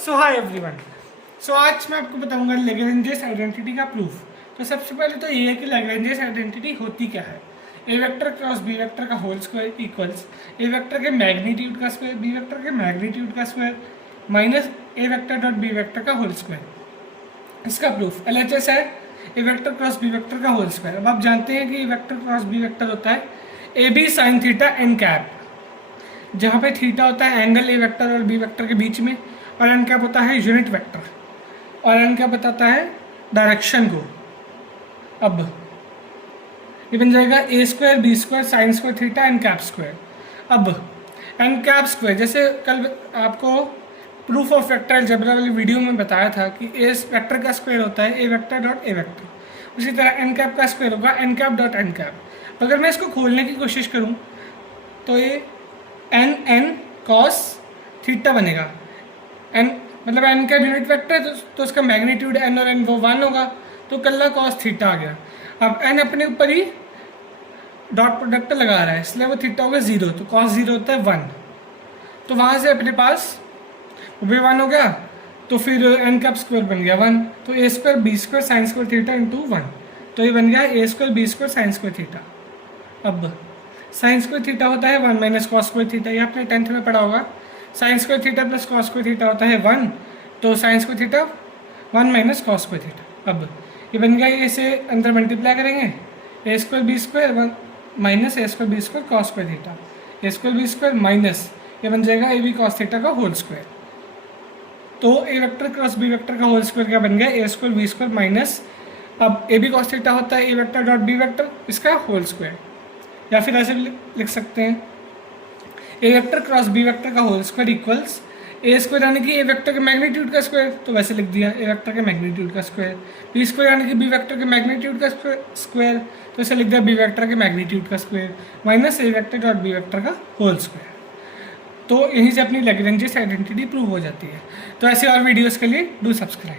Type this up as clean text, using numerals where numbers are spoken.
सो hi everyone. सो आज मैं आपको बताऊंगा लैग्रेंजेस आइडेंटिटी का प्रूफ। तो सबसे पहले तो ये है कि लैग्रेंजेस आइडेंटिटी होती क्या है। A vector cross B vector का whole square equals A vector के मैग्नीट्यूड का स्क्वायर बी वेक्टर के मैग्नीट्यूड का square minus A vector dot B vector का होल स्क्वायर। इसका प्रूफ एलएचएस है A vector cross B vector का whole square. अब आप जानते हैं कि A vector cross B vector होता है A B sine theta N cap, जहाँ पे थीटा होता है एंगल ए वेक्टर और बी वेक्टर के बीच में, और एन कैप होता है यूनिट वेक्टर, और एन कैप बताता है डायरेक्शन को। अब ये बन जाएगा a square B square sine square theta N cap square. अब एन कैप स्क्वायर, जैसे कल आपको प्रूफ ऑफ वेक्टर अलजेब्रा वाली वीडियो में बताया था कि ए वेक्टर का स्क्वायर होता है A vector dot A vector, उसी तरह एन कैप का स्क्वायर होगा N cap dot N cap. अगर मैं इसको खोलने की कोशिश करूँ तो ये एन एन कॉस थीटा बनेगा। एन मतलब एन का यूनिट वेक्टर है तो उसका मैग्नीट्यूड एन और एन वो 1 होगा, तो कल्ला कॉस थीटा आ गया। अब एन अपने ऊपर ही डॉट प्रोडक्ट लगा रहा है, इसलिए वो थीटा होगा 0, तो कॉस 0 होता है 1। तो वहाँ से अपने पास भी 1 हो गया, तो फिर एन कैप स्क्वायर बन गया 1, तो a square B square sine square theta into 1, तो ये बन गया a square B square sine square theta. अब साइन स्क्वायर थीटा होता है 1 माइनस कॉस स्क्वायर थीटा, ये आपने 10th में पढ़ा होगा। Sine square theta plus cos square theta होता है 1, तो sine square theta 1 minus cos square theta. अब ये बन गया, इसे अंदर मल्टीप्लाई करेंगे, A square B square 1 minus A square B square cos square theta, A square B square minus ये बन जाएगा ए बी कॉस थीटा का होल स्क्वायर। तो A vector cross B vector का होल स्क्वायर क्या बन गया, a square B square minus, अब ए बी कॉस थीटा होता है A vector dot B vector, इसका होल स्क्वायर। या फिर ऐसे लिख सकते हैं ए वेक्टर क्रॉस बी वेक्टर का होल स्क्वायर इक्वल्स ए स्क्वायर यानी कि ए वेक्टर के मैग्नीट्यूड का स्क्वायर, तो वैसे लिख दिया ए वेक्टर के मैग्नीट्यूड का स्क्वायर, बी स्क्वायर यानी कि बी वेक्टर के मैग्नीट्यूड का स्क्वायर, तो इसे लिख दिया बी वेक्टर के मैग्नीट्यूड का square minus A vector dot B vector का होल स्क्वायर। तो यहीं से अपनी लैग्रेंजेस आइडेंटिटी प्रूव हो जाती है। तो ऐसे और वीडियोस के लिए डू सब्सक्राइब।